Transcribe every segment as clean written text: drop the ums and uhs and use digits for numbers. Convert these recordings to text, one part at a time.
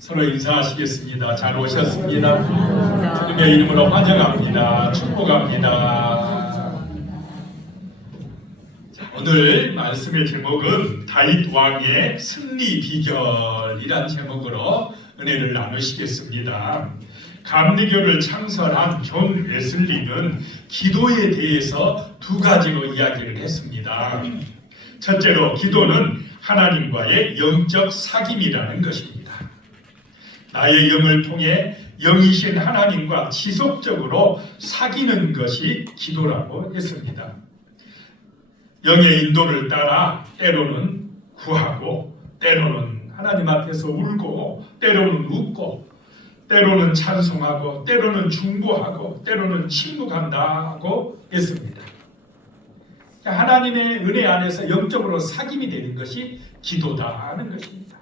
서로 인사하시겠습니다. 잘 오셨습니다. 주님의 이름으로 환영합니다. 축복합니다. 오늘 말씀의 제목은 다윗 왕의 승리 비결이란 제목으로 은혜를 나누시겠습니다. 감리교를 창설한 존 웨슬리는 기도에 대해서 두 가지로 이야기를 했습니다. 첫째로 기도는 하나님과의 영적 사귐이라는 것입니다. 나의 영을 통해 영이신 하나님과 지속적으로 사귀는 것이 기도라고 했습니다. 영의 인도를 따라 때로는 구하고, 때로는 하나님 앞에서 울고, 때로는 웃고, 때로는 찬송하고, 때로는 중보하고, 때로는 침묵한다고 했습니다. 하나님의 은혜 안에서 영적으로 사귐이 되는 것이 기도다 하는 것입니다.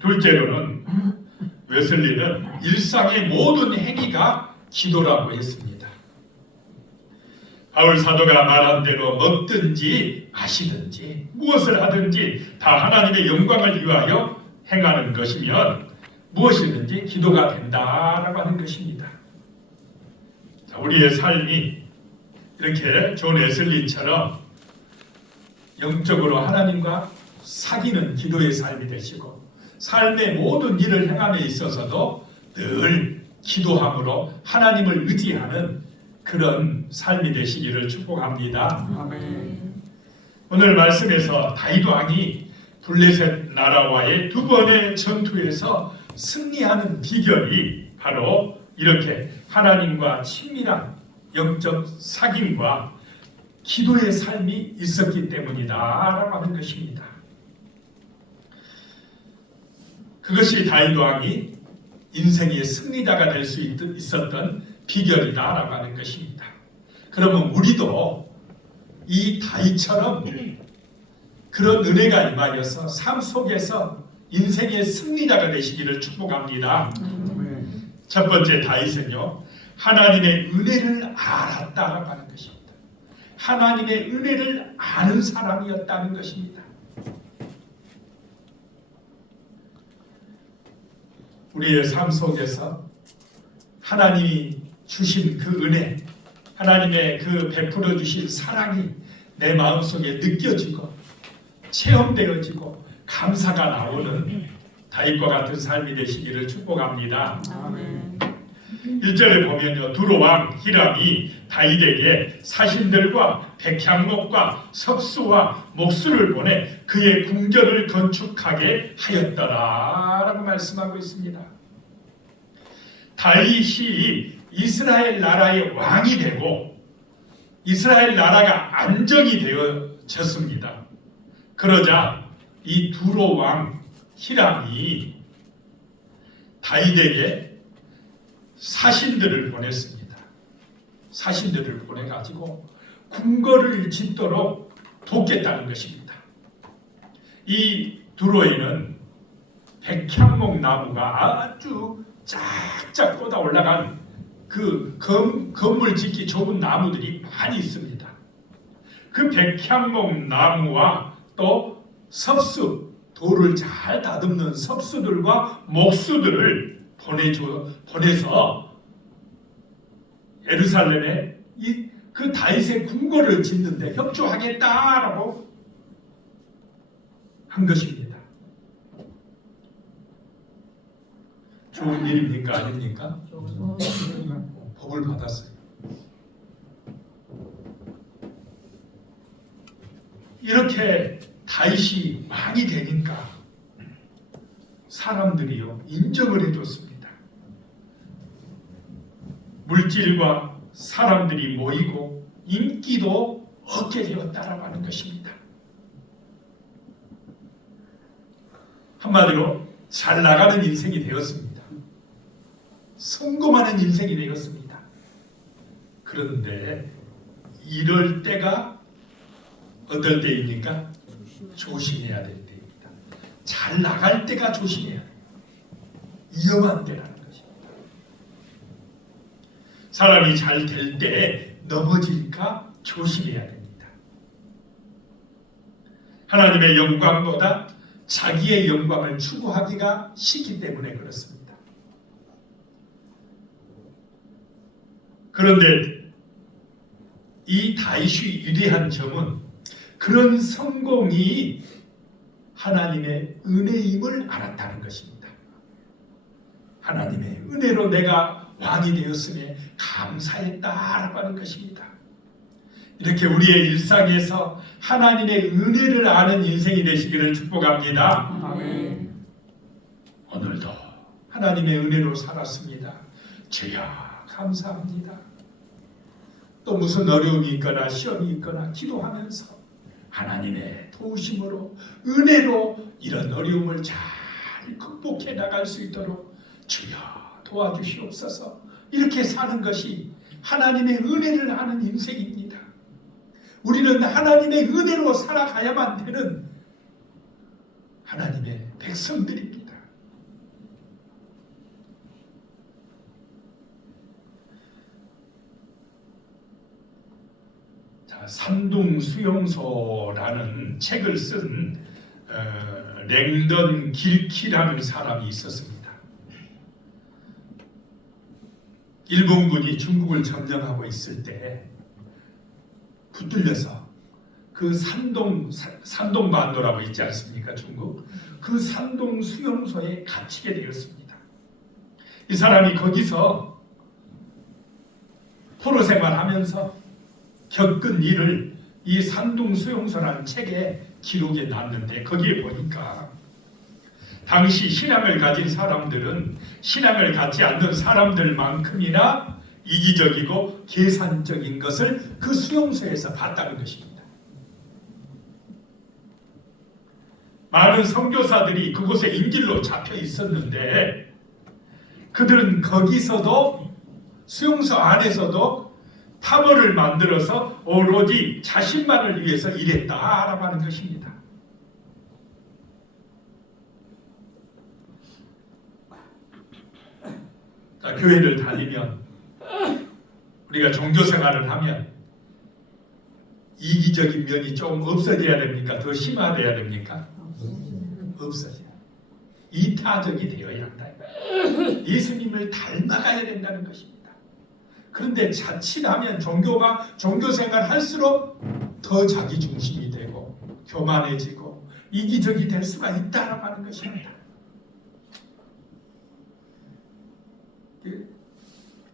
둘째로는 웨슬리는 일상의 모든 행위가 기도라고 했습니다. 바울 사도가 말한 대로 먹든지 마시든지 무엇을 하든지 다 하나님의 영광을 위하여 행하는 것이면 무엇이든지 기도가 된다라고 하는 것입니다. 자, 우리의 삶이 이렇게 존 웨슬리처럼 영적으로 하나님과 사귀는 기도의 삶이 되시고, 삶의 모든 일을 행함에 있어서도 늘 기도함으로 하나님을 의지하는 그런 삶이 되시기를 축복합니다. 아멘. 오늘 말씀에서 다윗 왕이 블레셋 나라와의 두 번의 전투에서 승리하는 비결이 바로 이렇게 하나님과 친밀한 영적 사귐과 기도의 삶이 있었기 때문이다 라고 하는 것입니다. 그것이 다윗 왕이 인생의 승리자가 될 수 있었던 비결이다 라고 하는 것입니다. 그러면 우리도 이 다윗처럼 그런 은혜가 임하여서 삶 속에서 인생의 승리자가 되시기를 축복합니다. 첫 번째 다윗은요, 하나님의 은혜를 알았다라고 하는 것입니다. 하나님의 은혜를 아는 사람이었다는 것입니다. 우리의 삶 속에서 하나님이 주신 그 은혜, 하나님의 그 베풀어 주신 사랑이 내 마음속에 느껴지고 체험되어지고 감사가 나오는 다윗과 같은 삶이 되시기를 축복합니다. 아멘. 1절에 보면요, 두로 왕 히람이 다윗에게 사신들과 백향목과 석수와 목수를 보내 그의 궁전을 건축하게 하였더라라고 말씀하고 있습니다. 다윗이 이스라엘 나라의 왕이 되고 이스라엘 나라가 안정이 되어졌습니다. 그러자 이 두로 왕 히람이 다윗에게 사신들을 보냈습니다. 사신들을 보내가지고 궁궐을 짓도록 돕겠다는 것입니다. 이 두로에는 백향목 나무가 아주 쫙쫙 뻗어 올라간 그 건물 짓기 좋은 나무들이 많이 있습니다. 그 백향목 나무와 또 석수, 돌을 잘 다듬는 석수들과 목수들을 보내서 예루살렘에 그 다윗의 궁궐을 짓는데 협조하겠다라고 한 것입니다. 좋은 일입니까? 아닙니까? 복을 받았어요. 이렇게 다윗이 왕이 되니까 사람들이요 인정을 해줬습니다. 물질과 사람들이 모이고 인기도 얻게 되었다라고 하는 것입니다. 한마디로 잘 나가는 인생이 되었습니다. 성공하는 인생이 되었습니다. 그런데 이럴 때가 어떨 때입니까? 조심해야 될 때입니다. 잘 나갈 때가 조심해야 돼요. 위험한 때라는 것입니다. 사람이 잘 될 때 넘어질까 조심해야 됩니다. 하나님의 영광보다 자기의 영광을 추구하기가 쉽기 때문에 그렇습니다. 그런데 이 다윗이 위대한 점은 그런 성공이 하나님의 은혜임을 알았다는 것입니다. 하나님의 은혜로 내가 왕이 되었음에 감사했다라고 하는 것입니다. 이렇게 우리의 일상에서 하나님의 은혜를 아는 인생이 되시기를 축복합니다. 아멘. 오늘도 하나님의 은혜로 살았습니다. 주여 감사합니다. 또 무슨 어려움이 있거나 시험이 있거나 기도하면서 하나님의 도우심으로 은혜로 이런 어려움을 잘 극복해 나갈 수 있도록 주여 도와주시옵소서. 이렇게 사는 것이 하나님의 은혜를 아는 인생입니다. 우리는 하나님의 은혜로 살아가야만 되는 하나님의 백성들입니다. 자, 산둥수용소라는 책을 쓴 랭던 길키라는 사람이 있었습니다. 일본군이 중국을 점령하고 있을 때 붙들려서 그 산동반도라고 있지 않습니까? 중국 그 산동 수용소에 갇히게 되었습니다. 이 사람이 거기서 포로 생활하면서 겪은 일을 이 산동 수용소라는 책에 기록해 놨는데 거기에 보니까 당시 신앙을 가진 사람들은 신앙을 갖지 않는 사람들만큼이나 이기적이고 계산적인 것을 그 수용소에서 봤다는 것입니다. 많은 선교사들이 그곳에 인질로 잡혀 있었는데 그들은 거기서도 수용소 안에서도 탐험을 만들어서 오로지 자신만을 위해서 일했다라고 하는 것입니다. 자, 교회를 다니면 우리가 종교생활을 하면 이기적인 면이 좀 없어져야 됩니까? 더 심화돼야 됩니까? 없어져요. 이타적이 되어야 한다. 예수님을 닮아가야 된다는 것입니다. 그런데 자칫하면 종교생활 할수록 더 자기 중심이 되고 교만해지고 이기적이 될 수가 있다라고 하는 것입니다.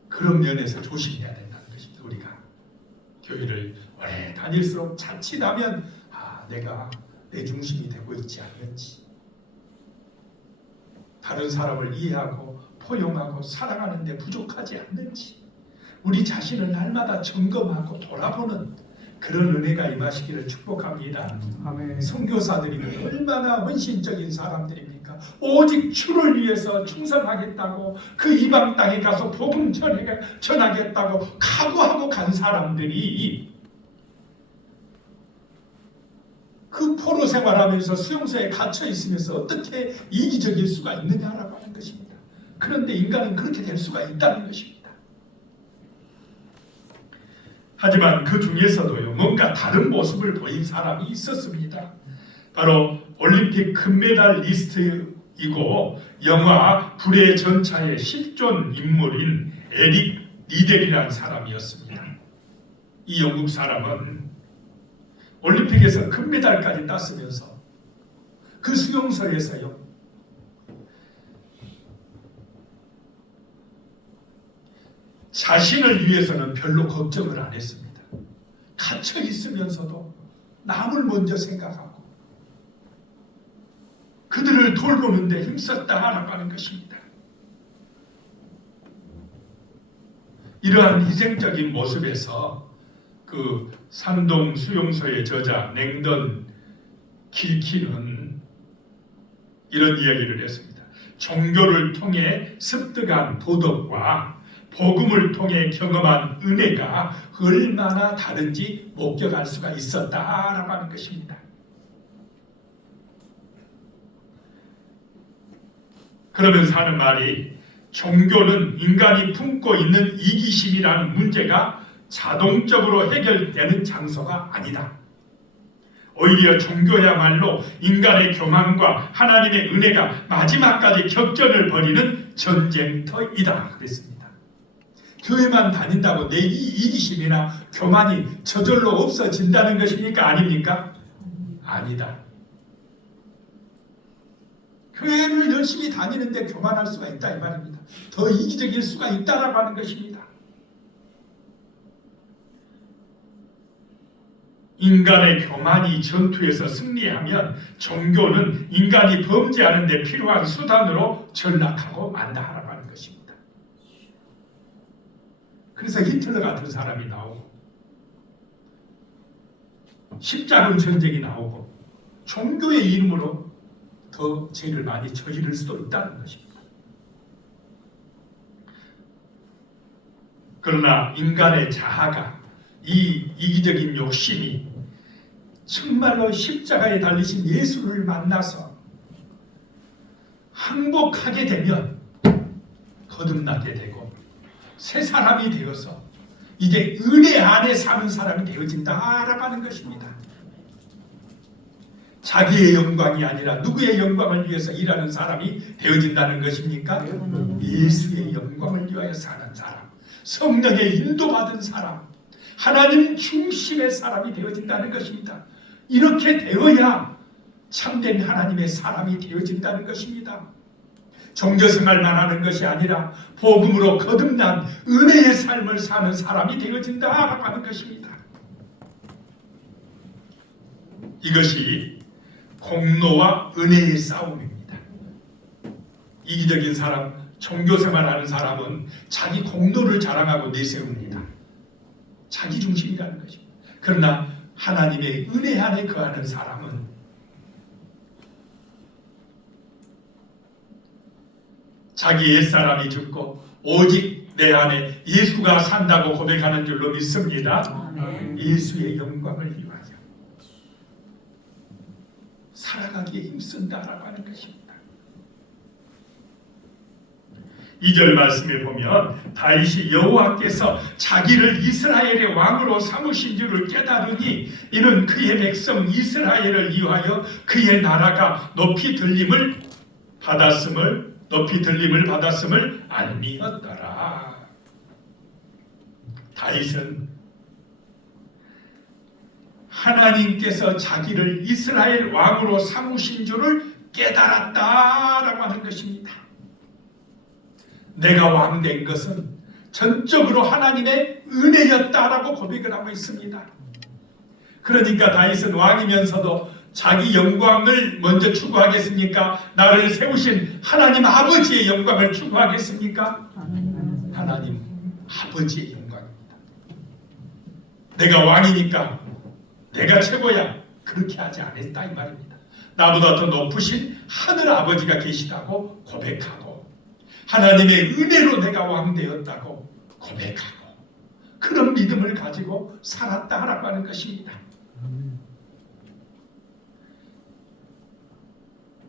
그런 면에서 조심해야 된다는 것입니다. 우리가 교회를 오래 다닐수록 자칫하면 내가 내 중심이 되고 있지 않는지, 다른 사람을 이해하고 포용하고 사랑하는 데 부족하지 않는지 우리 자신을 날마다 점검하고 돌아보는 그런 은혜가 임하시기를 축복합니다. 아멘. 선교사들이 얼마나 헌신적인 사람들입니까? 오직 주를 위해서 충성하겠다고 그 이방 땅에 가서 복음 전하겠다고 각오하고 간 사람들이 그 포로 생활하면서 수용소에 갇혀 있으면서 어떻게 이기적일 수가 있느냐라고 하는 것입니다. 그런데 인간은 그렇게 될 수가 있다는 것입니다. 하지만 그 중에서도요, 뭔가 다른 모습을 보인 사람이 있었습니다. 바로 올림픽 금메달리스트이고 영화 불의 전차의 실존 인물인 에릭 리델이라는 사람이었습니다. 이 영국 사람은 올림픽에서 금메달까지 땄으면서 그 수용소에서요, 자신을 위해서는 별로 걱정을 안 했습니다. 갇혀 있으면서도 남을 먼저 생각하고 그들을 돌보는데 힘썼다라고 하는 것입니다. 이러한 희생적인 모습에서 그 산동 수용소의 저자 랭던 길키는 이런 이야기를 했습니다. 종교를 통해 습득한 도덕과 복음을 통해 경험한 은혜가 얼마나 다른지 목격할 수가 있었다라고 하는 것입니다. 그러면서 하는 말이, 종교는 인간이 품고 있는 이기심이라는 문제가 자동적으로 해결되는 장소가 아니다. 오히려 종교야말로 인간의 교만과 하나님의 은혜가 마지막까지 격전을 벌이는 전쟁터이다 그랬습니다. 교회만 다닌다고 내 이기심이나 교만이 저절로 없어진다는 것입니까? 아닙니까? 아니다. 교회를 열심히 다니는데 교만할 수가 있다 이 말입니다. 더 이기적일 수가 있다라고 하는 것입니다. 인간의 교만이 전투에서 승리하면 종교는 인간이 범죄하는 데 필요한 수단으로 전락하고 만다라고 하는 것입니다. 그래서 히틀러 같은 사람이 나오고 십자군 전쟁이 나오고 종교의 이름으로 더 죄를 많이 저지를 수도 있다는 것입니다. 그러나 인간의 자아가 이 이기적인 욕심이 정말로 십자가에 달리신 예수를 만나서 항복하게 되면 거듭나게 되고 새 사람이 되어서 이제 은혜 안에 사는 사람이 되어진다라고 하는 것입니다. 자기의 영광이 아니라 누구의 영광을 위해서 일하는 사람이 되어진다는 것입니까? 예수의 영광을 위하여 사는 사람, 성령의 인도받은 사람, 하나님 중심의 사람이 되어진다는 것입니다. 이렇게 되어야 참된 하나님의 사람이 되어진다는 것입니다. 종교생활만 하는 것이 아니라 복음으로 거듭난 은혜의 삶을 사는 사람이 되어진다라고 하는 것입니다. 이것이 공로와 은혜의 싸움입니다. 이기적인 사람, 종교생활하는 사람은 자기 공로를 자랑하고 내세웁니다. 자기 중심이라는 것입니다. 그러나 하나님의 은혜 안에 거하는 사람은 자기 옛사람이 죽고 오직 내 안에 예수가 산다고 고백하는 줄로 믿습니다. 예수의 영광을 위하여 살아가기에 힘쓴다라고 하는 것입니다. 2절 말씀에 보면 다윗이 여호와께서 자기를 이스라엘의 왕으로 삼으신 줄을 깨달으니 이는 그의 백성 이스라엘을 위하여 그의 나라가 높이 들림을 받았음을 알미었더라. 다윗은 하나님께서 자기를 이스라엘 왕으로 삼으신 줄을 깨달았다라고 하는 것입니다. 내가 왕 된 것은 전적으로 하나님의 은혜였다라고 고백을 하고 있습니다. 그러니까 다윗은 왕이면서도 자기 영광을 먼저 추구하겠습니까? 나를 세우신 하나님 아버지의 영광을 추구하겠습니까? 하나님 아버지의 영광입니다. 내가 왕이니까 내가 최고야, 그렇게 하지 않았다 이 말입니다. 나보다 더 높으신 하늘 아버지가 계시다고 고백하고 하나님의 은혜로 내가 왕 되었다고 고백하고 그런 믿음을 가지고 살았다라고 하는 것입니다.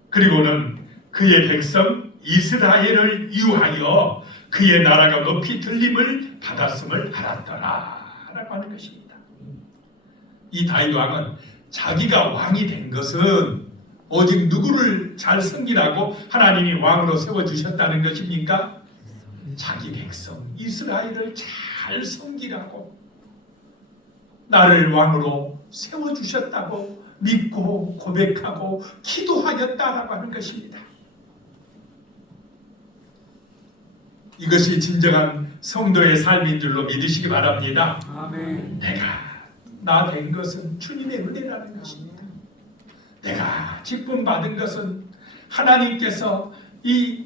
그리고는 그의 백성 이스라엘을 위하여 그의 나라가 높이 들림을 받았음을 알았더라 라고 하는 것입니다. 이 다윗 왕은 자기가 왕이 된 것은 오직 누구를 잘 섬기라고 하나님이 왕으로 세워주셨다는 것입니까? 자기 백성 이스라엘을 잘 섬기라고 나를 왕으로 세워주셨다고 믿고 고백하고 기도하였다라고 하는 것입니다. 이것이 진정한 성도의 삶인 줄로 믿으시기 바랍니다. 아멘. 내가 나 된 것은 주님의 은혜라는 것입니다. 내가 직분 받은 것은 하나님께서 이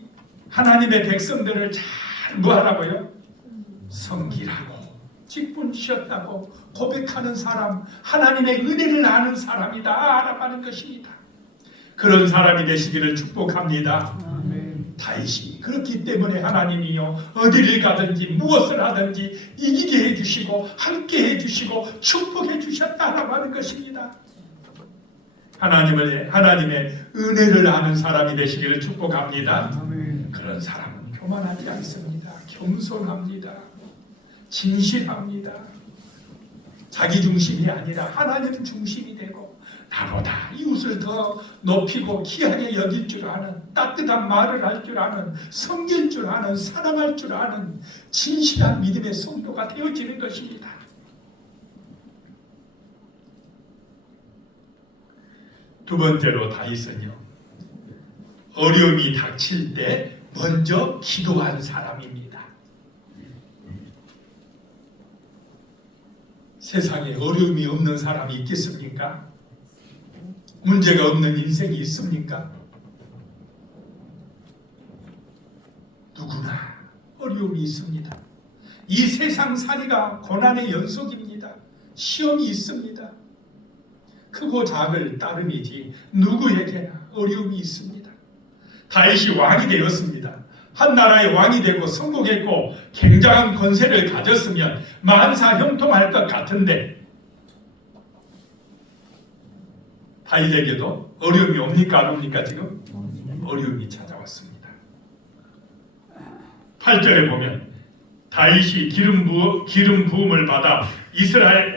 하나님의 백성들을 잘 뭐하라고요? 섬기라고 직분 주셨다고 고백하는 사람, 하나님의 은혜를 아는 사람이다 라고 하는 것입니다. 그런 사람이 되시기를 축복합니다. 아멘. 다윗이 그렇기 때문에 하나님이요 어디를 가든지 무엇을 하든지 이기게 해주시고 함께 해주시고 축복해 주셨다라고 하는 것입니다. 하나님의 은혜를 아는 사람이 되시기를 축복합니다. 아멘. 그런 사람은 교만하지 않습니다. 겸손합니다. 진실합니다. 자기 중심이 아니라 하나님 중심이 되고 나보다 이웃을 더 높이고 귀하게 여길 줄 아는, 따뜻한 말을 할 줄 아는, 섬길 줄 아는, 사랑할 줄 아는 진실한 믿음의 성도가 되어지는 것입니다. 두 번째로 다윗은요, 어려움이 닥칠 때 먼저 기도한 사람입니다. 세상에 어려움이 없는 사람이 있겠습니까? 문제가 없는 인생이 있습니까? 누구나 어려움이 있습니다. 이 세상 살이가 고난의 연속입니다. 시험이 있습니다. 크고 작을 따름이지 누구에게나 어려움이 있습니다. 다윗이 왕이 되었습니다. 한 나라의 왕이 되고 성공했고 굉장한 권세를 가졌으면 만사형통할 것 같은데 다윗에게도 어려움이 옵니까 안 옵니까? 지금 어려움이 찾아왔습니다. 8절에 보면 다윗이 기름 부음을 받아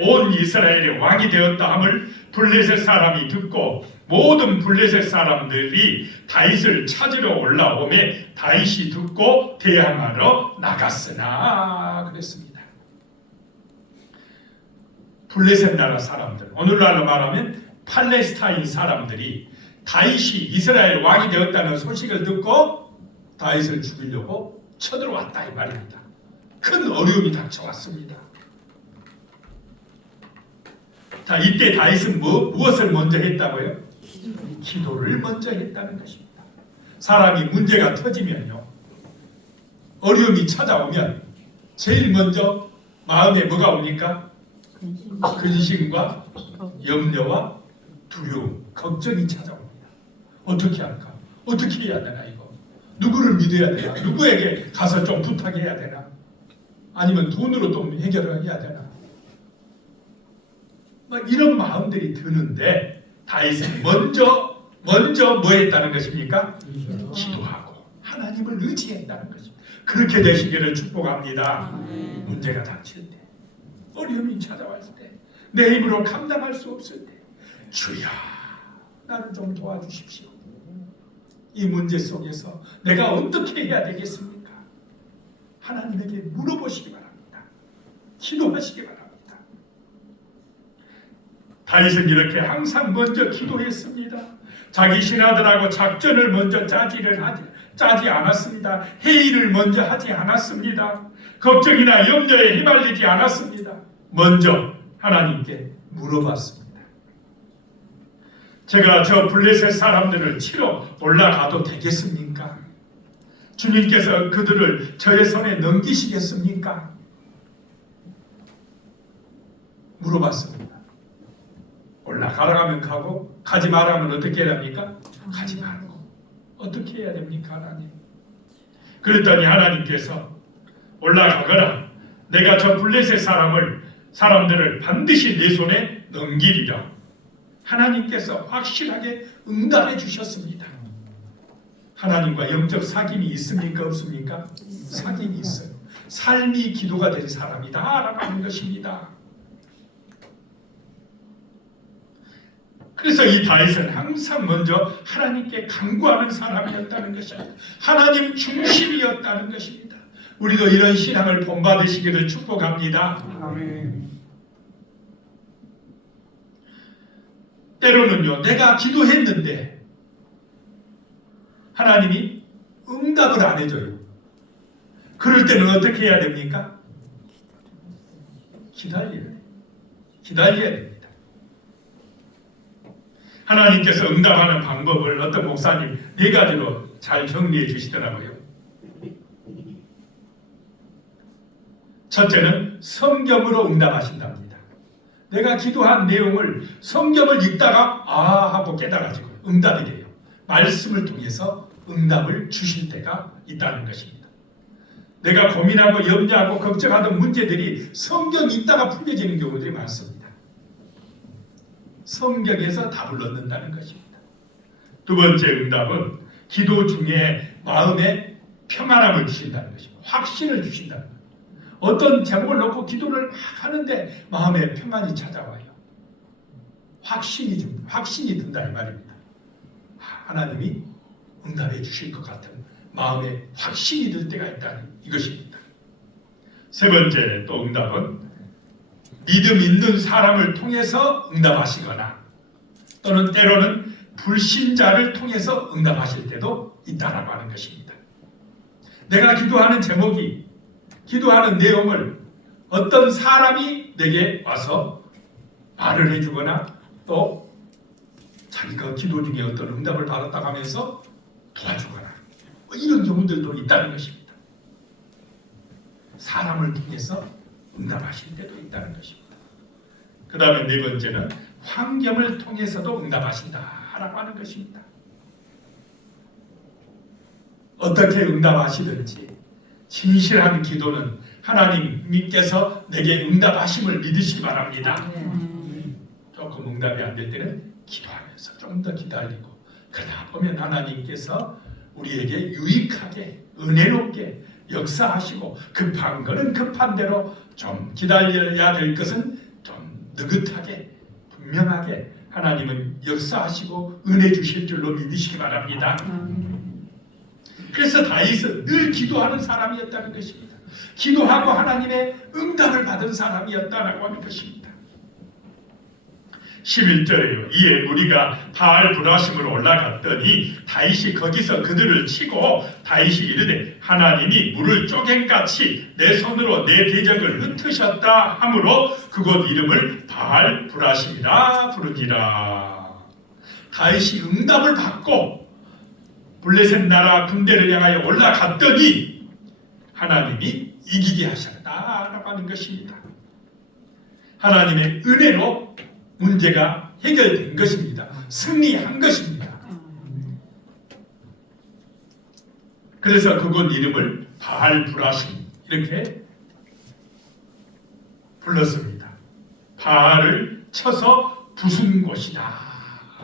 온 이스라엘의 왕이 되었다 함을 블레셋 사람이 듣고 모든 블레셋 사람들이 다윗을 찾으러 올라오매 다윗이 듣고 대항하러 나갔으나 그랬습니다. 블레셋 나라 사람들, 오늘날로 말하면 팔레스타인 사람들이 다윗이 이스라엘 왕이 되었다는 소식을 듣고 다윗을 죽이려고 쳐들어왔다 이 말입니다. 큰 어려움이 닥쳐왔습니다. 자, 이때 다윗은 무엇을 먼저 했다고요? 기도를 먼저 했다는 것입니다. 사람이 문제가 터지면요, 어려움이 찾아오면 제일 먼저 마음에 뭐가 옵니까? 근심과 염려와 두려움, 걱정이 찾아옵니다. 어떻게 할까? 어떻게 해야 되나 이거? 누구를 믿어야 되나? 누구에게 가서 좀 부탁해야 되나? 아니면 돈으로 좀 해결을 해야 되나? 막 이런 마음들이 드는데 다윗은 먼저 뭐 했다는 것입니까? 기도하고 하나님을 의지했다는 것입니다. 그렇게 되시기를 축복합니다. 문제가 닥칠 때, 어려움이 찾아왔을 때, 내 힘으로 감당할 수 없을 때, 주여 나를 좀 도와주십시오. 이 문제 속에서 내가 어떻게 해야 되겠습니까? 하나님에게 물어보시기 바랍니다. 기도하시기 바랍니다. 다윗은 이렇게 항상 먼저 기도했습니다. 자기 신하들하고 작전을 먼저 짜지 않았습니다. 회의를 먼저 하지 않았습니다. 걱정이나 염려에 휘말리지 않았습니다. 먼저 하나님께 물어봤습니다. 제가 저 블레셋 사람들을 치러 올라가도 되겠습니까? 주님께서 그들을 저의 손에 넘기시겠습니까? 물어봤습니다. 올라가라 하면 가고 가지 마라 하면 어떻게 해야 됩니까? 가지 말고. 어떻게 해야 됩니까 하나님? 그랬더니 하나님께서 올라가거라. 내가 저 블레셋 사람들을 반드시 내 손에 넘기리라. 하나님께서 확실하게 응답해 주셨습니다. 하나님과 영적 사귐이 있습니까 없습니까? 사귐이 있어요. 삶이 기도가 된 사람이다 라고 하는 것입니다. 그래서 이 다윗은 항상 먼저 하나님께 간구하는 사람이었다는 것입니다. 하나님 중심이었다는 것입니다. 우리도 이런 신앙을 본받으시기를 축복합니다. 아멘. 때로는요, 내가 기도했는데 하나님이 응답을 안 해줘요. 그럴 때는 어떻게 해야 됩니까? 기다려야 됩니다. 하나님께서 응답하는 방법을 어떤 목사님 4가지로 잘 정리해 주시더라고요. 첫째는 성경으로 응답하신답니다. 내가 기도한 내용을 성경을 읽다가 하고 깨달아지고 응답이 돼요. 말씀을 통해서 응답을 주실 때가 있다는 것입니다. 내가 고민하고 염려하고 걱정하던 문제들이 성경 읽다가 풀려지는 경우들이 많습니다. 성경에서 답을 얻는다는 것입니다. 두 번째 응답은 기도 중에 마음에 평안함을 주신다는 것입니다. 확신을 주신다는 것입니다. 어떤 제목을 놓고 기도를 막 하는데 마음에 평안이 찾아와요. 확신이 든다 이 말입니다. 하나님이 응답해 주실 것 같은 마음에 확신이 들 때가 있다 이것입니다. 세 번째 또 응답은 믿음 있는 사람을 통해서 응답하시거나 또는 때로는 불신자를 통해서 응답하실 때도 있다라고 하는 것입니다. 내가 기도하는 제목이, 기도하는 내용을 어떤 사람이 내게 와서 말을 해주거나 또 자기가 기도 중에 어떤 응답을 받았다고 하면서 도와주거나 이런 경우들도 있다는 것입니다. 사람을 통해서 응답하실 때도 있다는 것입니다. 그 다음에 네 번째는 환경을 통해서도 응답하신다라고 하는 것입니다. 어떻게 응답하시든지 진실한 기도는 하나님께서 내게 응답하심을 믿으시기 바랍니다. 조금 응답이 안 될 때는 기도하면서 좀 더 기다리고 그러다 보면 하나님께서 우리에게 유익하게 은혜롭게 역사하시고 급한 거는 급한 대로 좀 기다려야 될 것은 좀 느긋하게 분명하게 하나님은 역사하시고 은혜 주실 줄로 믿으시기 바랍니다. 그래서 다윗은 늘 기도하는 사람이었다는 것입니다. 기도하고 하나님의 응답을 받은 사람이었다라고 하는 것입니다. 11절에요. 이에 무리가 바알 브라심으로 올라갔더니 다윗이 거기서 그들을 치고 다윗이 이르되 하나님이 물을 쪼갠같이 내 손으로 내 대적을 흩으셨다 하므로 그곳 이름을 바알 브라심이라 부르니라. 다윗이 응답을 받고 블레셋 나라 군대를 향하여 올라갔더니 하나님이 이기게 하셨다라고 하는 것입니다. 하나님의 은혜로 문제가 해결된 것입니다. 승리한 것입니다. 그래서 그곳 이름을 바알 브라심 이렇게 불렀습니다. 바알을 쳐서 부순 곳이다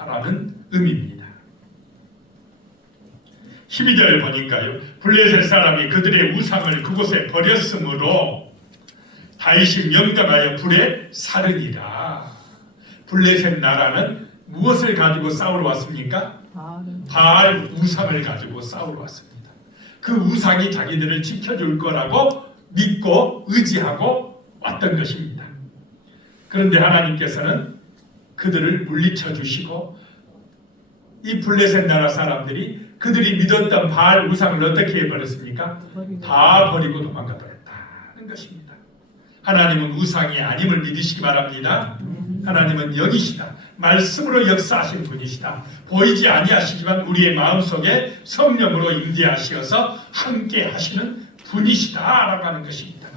라는 의미입니다. 12절 보니까요. 블레셋 사람이 그들의 우상을 그곳에 버렸으므로 다윗이 명령하여 불에 사르니라. 블레셋 나라는 무엇을 가지고 싸우러 왔습니까? 바알 우상을 가지고 싸우러 왔습니다. 그 우상이 자기들을 지켜줄 거라고 믿고 의지하고 왔던 것입니다. 그런데 하나님께서는 그들을 물리쳐 주시고 이 블레셋 나라 사람들이 그들이 믿었던 바알 우상을 어떻게 해버렸습니까? 다 버리고 도망가버렸다는 것입니다. 하나님은 우상이 아님을 믿으시기 바랍니다. 하나님은 영이시다. 말씀으로 역사하신 분이시다. 보이지 아니하시지만 우리의 마음속에 성령으로 임재하시어서 함께 하시는 분이시다라고 하는 것입니다.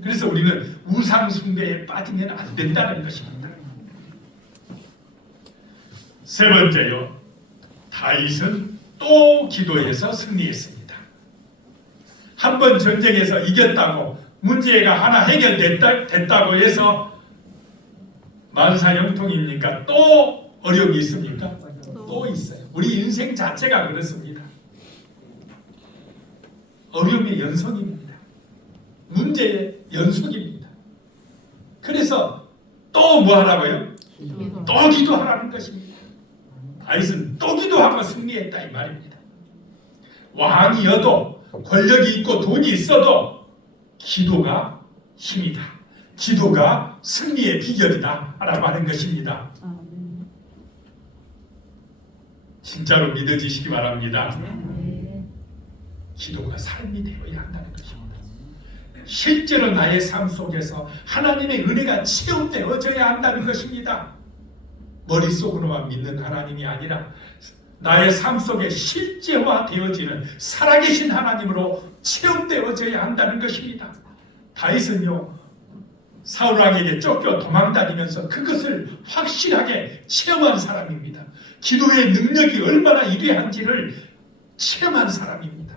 그래서 우리는 우상 숭배에 빠지면 안 된다는 것입니다. 세 번째요. 다윗은 또 기도해서 승리했습니다. 한 번 전쟁에서 이겼다고 문제가 하나 해결됐다고 해서 만사형통입니까? 또 어려움이 있습니까? 또 있어요. 우리 인생 자체가 그렇습니다. 어려움의 연속입니다. 문제의 연속입니다. 그래서 또 뭐 하라고요? 또 기도하라는 것입니다. 다윗은 또 기도하고 승리했다 이 말입니다. 왕이어도 권력이 있고 돈이 있어도 기도가 힘이다. 기도가 승리의 비결이다 라고 하는 것입니다. 진짜로 믿어지시기 바랍니다. 기도가 삶이 되어야 한다는 것입니다. 실제로 나의 삶 속에서 하나님의 은혜가 체험되어져야 한다는 것입니다. 머릿속으로만 믿는 하나님이 아니라 나의 삶 속에 실제화되어지는 살아계신 하나님으로 체험되어져야 한다는 것입니다. 다윗은요 사울왕에게 쫓겨 도망다니면서 그것을 확실하게 체험한 사람입니다. 기도의 능력이 얼마나 위대한지를 체험한 사람입니다.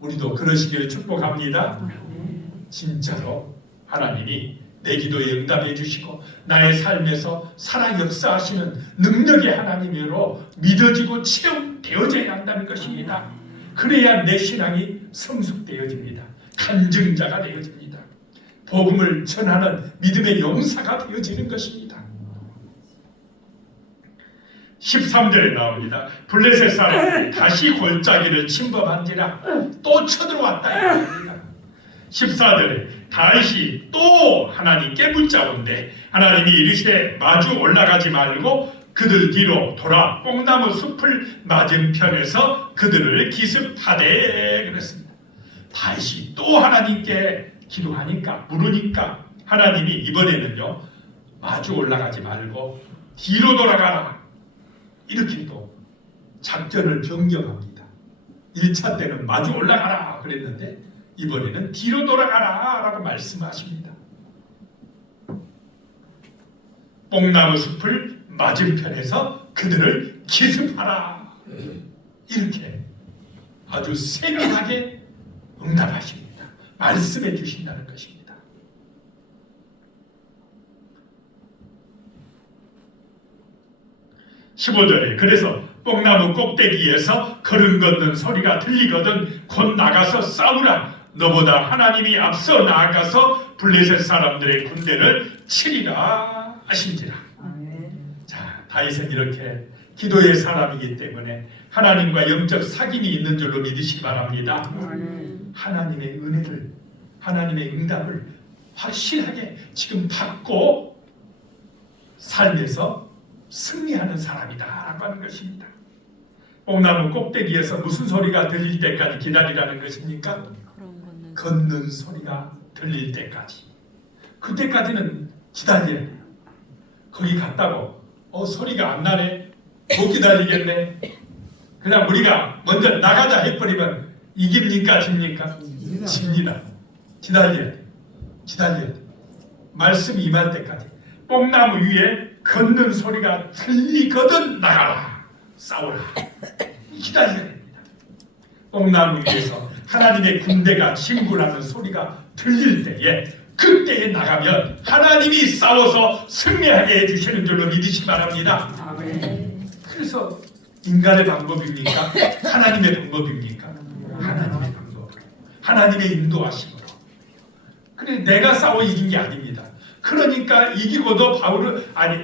우리도 그러시기를 축복합니다. 진짜로 하나님이 내 기도에 응답해 주시고 나의 삶에서 살아 역사하시는 능력의 하나님으로 믿어지고 체험되어져야 한다는 것입니다. 그래야 내 신앙이 성숙되어집니다. 간증자가 되어집니다. 복음을 전하는 믿음의 용사가 되어지는 것입니다. 13절에 나옵니다. 블레셋 사람들이 다시 골짜기를 침범한지라 또 쳐들어왔다 이 말입니다. 14절에 다시 또 하나님께 묻자온대 하나님이 이르시되 마주 올라가지 말고 그들 뒤로 돌아 뽕나무 숲을 맞은편에서 그들을 기습하되 그랬습니다. 다시 또 하나님께 기도하니까 물으니까 하나님이 이번에는요 마주 올라가지 말고 뒤로 돌아가라 이렇게 또 작전을 변경합니다. 1차 때는 마주 올라가라 그랬는데 이번에는 뒤로 돌아가라 라고 말씀하십니다. 뽕나무 숲을 맞은편에서 그들을 기습하라 이렇게 아주 세밀하게 응답하십니다. 말씀해 주신다는 것입니다. 15절에 그래서 뽕나무 꼭대기에서 걸음 걷는 소리가 들리거든 곧 나가서 싸우라 너보다 하나님이 앞서 나아가서 블레셋 사람들의 군대를 치리라 하신지라. 자, 다윗은 이렇게 기도의 사람이기 때문에 하나님과 영적 사귐이 있는 줄로 믿으시기 바랍니다. 하나님의 은혜를 하나님의 응답을 확실하게 지금 받고 삶에서 승리하는 사람이다라고 하는 것입니다. 뽕나무 꼭대기에서 무슨 소리가 들릴 때까지 기다리라는 것입니까? 걷는 소리가 들릴 때까지. 그때까지는 기다려야 돼요. 거기 갔다고 소리가 안 나네, 못 기다리겠네, 그냥 우리가 먼저 나가자 해버리면 이깁니까 집니까? 집니다. 기다려야 돼. 기다려야 돼. 말씀이 임할 때까지. 뽕나무 위에 걷는 소리가 들리거든 나가라 싸우라 기다려야 됩니다. 뽕나무 위에서 하나님의 군대가 진군하는 소리가 들릴 때에 그때에 나가면 하나님이 싸워서 승리하게 해주시는 줄로 믿으시기 바랍니다. 아멘. 그래서 인간의 방법입니까? 하나님의 방법입니까? 하나님의 방법, 하나님의 인도하심으로. 그래 내가 싸워 이긴 게 아닙니다. 그러니까 이기고도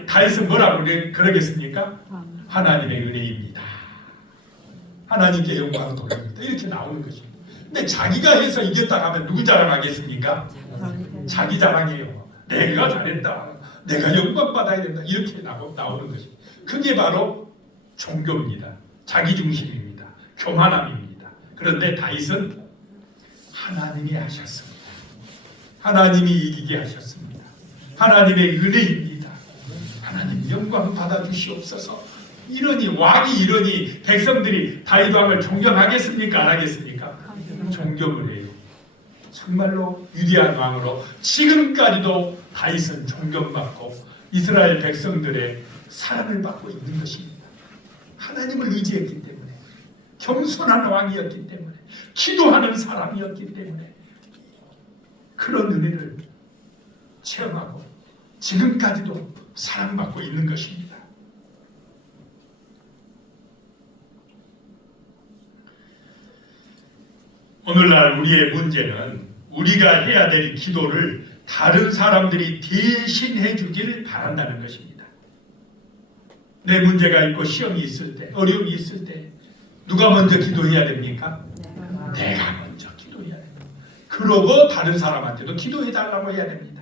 다윗은 뭐라고 그러겠습니까? 하나님의 은혜입니다. 하나님께 영광 돌립니다. 이렇게 나오는 것입니다. 근데 자기가 해서 이겼다 하면 누구 자랑하겠습니까? 자기 자랑이에요. 내가 잘했다, 내가 영광 받아야 된다, 이렇게 나오는 것입니다. 그게 바로 종교입니다. 자기중심입니다. 교만함입니다. 그런데 다윗은 하나님이 하셨습니다. 하나님이 이기게 하셨습니다. 하나님의 은혜입니다. 하나님 영광 받아주시옵소서. 이러니 왕이 이러니 백성들이 다윗 왕을 존경하겠습니까? 안 하겠습니까? 존경을 해요. 정말로 위대한 왕으로 지금까지도 다윗은 존경받고 이스라엘 백성들의 사랑을 받고 있는 것입니다. 하나님을 의지했기 때문에, 겸손한 왕이었기 때문에, 기도하는 사람이었기 때문에 그런 은혜를 체험하고 지금까지도 사랑받고 있는 것입니다. 오늘날 우리의 문제는 우리가 해야 될 기도를 다른 사람들이 대신해 주기를 바란다는 것입니다. 내 문제가 있고 시험이 있을 때, 어려움이 있을 때 누가 먼저 기도해야 됩니까? 내가 먼저 기도해야 됩니다. 그러고 다른 사람한테도 기도해 달라고 해야 됩니다.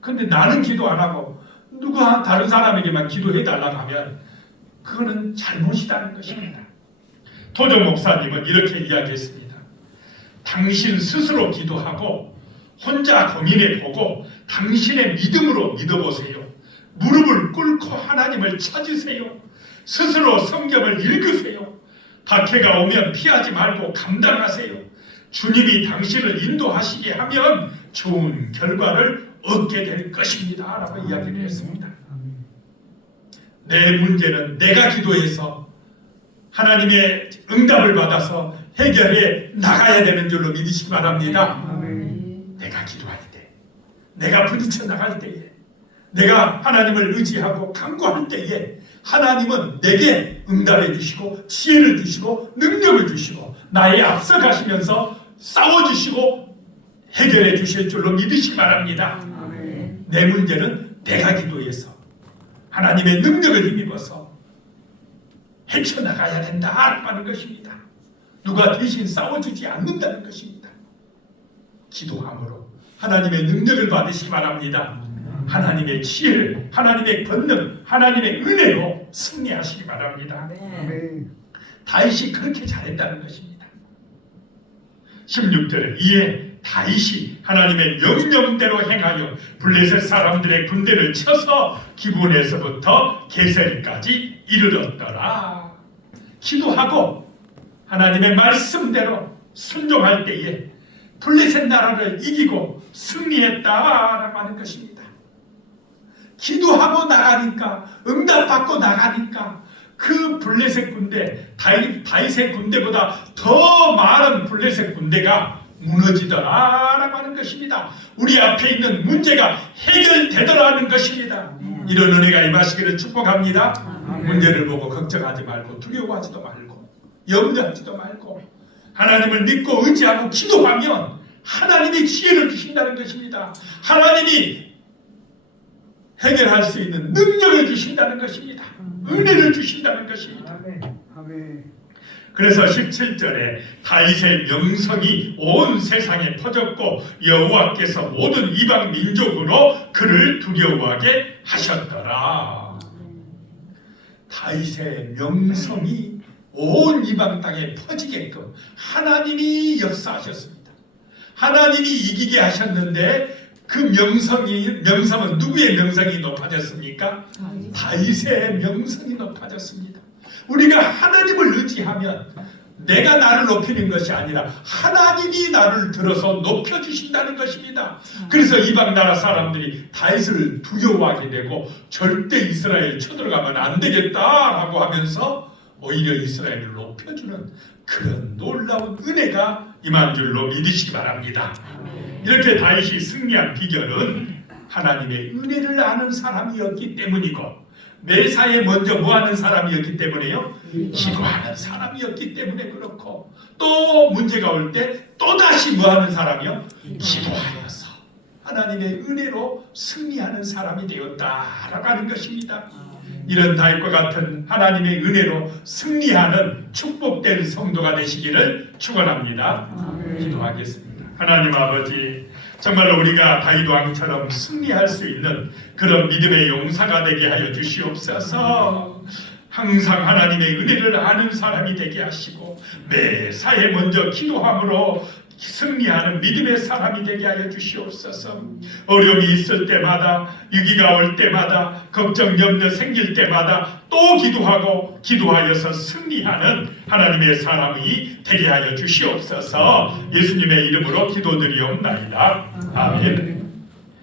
근데 나는 기도 안 하고 누가 다른 사람에게만 기도해 달라고 하면 그거는 잘못이라는 것입니다. 도조 목사님은 이렇게 이야기했습니다. 당신 스스로 기도하고 혼자 고민해 보고 당신의 믿음으로 믿어보세요. 무릎을 꿇고 하나님을 찾으세요. 스스로 성경을 읽으세요. 박해가 오면 피하지 말고 감당하세요. 주님이 당신을 인도하시게 하면 좋은 결과를 얻게 될 것입니다 라고 이야기를 했습니다. 내 문제는 내가 기도해서 하나님의 응답을 받아서 해결해 나가야 되는 줄로 믿으시기 바랍니다. 내가 기도할 때, 내가 부딪혀 나갈 때에, 내가 하나님을 의지하고 간구할 때에 하나님은 내게 응답해 주시고 지혜를 주시고 능력을 주시고 나의 앞서 가시면서 싸워주시고 해결해 주실 줄로 믿으시기 바랍니다. 내 문제는 내가 기도해서 하나님의 능력을 힘입어서 헤쳐나가야 된다는 것입니다. 누가 대신 싸워주지 않는다는 것입니다. 기도함으로 하나님의 능력을 받으시기 바랍니다. 하나님의 지혜를, 하나님의 권능, 하나님의 은혜로 승리하시기 바랍니다. 다윗이 그렇게 잘했다는 것입니다. 16절에 이에 다윗이 하나님의 명령대로 행하여 블레셋 사람들의 군대를 쳐서 기브온에서부터 게셀까지 이르렀더라. 기도하고 하나님의 말씀대로 순종할 때에 블레셋 나라를 이기고 승리했다라고 하는 것입니다. 기도하고 나가니까, 응답받고 나가니까 그 블레셋 군대, 다윗의 군대보다 더 많은 블레셋 군대가 무너지더라라고 하는 것입니다. 우리 앞에 있는 문제가 해결되더라는 것입니다. 이런 은혜가 임하시기를 축복합니다. 문제를 보고 걱정하지 말고 두려워하지도 말고 염려하지도 말고 하나님을 믿고 의지하고 기도하면 하나님이 지혜를 주신다는 것입니다. 하나님이 해결할 수 있는 능력을 주신다는 것입니다. 은혜를 주신다는 것입니다. 그래서 17절에 다윗의 명성이 온 세상에 퍼졌고 여호와께서 모든 이방 민족으로 그를 두려워하게 하셨더라. 다윗의 명성이 온 이방 땅에 퍼지게끔 하나님이 역사하셨습니다. 하나님이 이기게 하셨는데 그 명성은 누구의 명성이 높아졌습니까? 다윗의 명성이 높아졌습니다. 우리가 하나님을 의지하면 내가 나를 높이는 것이 아니라 하나님이 나를 들어서 높여주신다는 것입니다. 그래서 이방 나라 사람들이 다윗을 두려워하게 되고 절대 이스라엘 쳐들어가면 안 되겠다라고 하면서 오히려 이스라엘을 높여주는 그런 놀라운 은혜가 임한 줄로 믿으시기 바랍니다. 이렇게 다윗이 승리한 비결은 하나님의 은혜를 아는 사람이었기 때문이고 매사에 먼저 뭐하는 사람이었기 때문에요? 기도하는 사람이었기 때문에 그렇고 또 문제가 올 때 또다시 뭐하는 사람이요? 기도하여서 하나님의 은혜로 승리하는 사람이 되었다라고 하는 것입니다. 이런 다윗과 같은 하나님의 은혜로 승리하는 축복된 성도가 되시기를 축원합니다. 기도하겠습니다. 하나님 아버지, 정말로 우리가 다윗 왕처럼 승리할 수 있는 그런 믿음의 용사가 되게 하여 주시옵소서. 항상 하나님의 은혜를 아는 사람이 되게 하시고 매사에 먼저 기도함으로 승리하는 믿음의 사람이 되게 하여 주시옵소서. 어려움이 있을 때마다, 위기가 올 때마다, 걱정 염려 생길 때마다 또 기도하고 기도하여서 승리하는 하나님의 사람이 되게 하여 주시옵소서. 예수님의 이름으로 기도드리옵나이다. 아멘.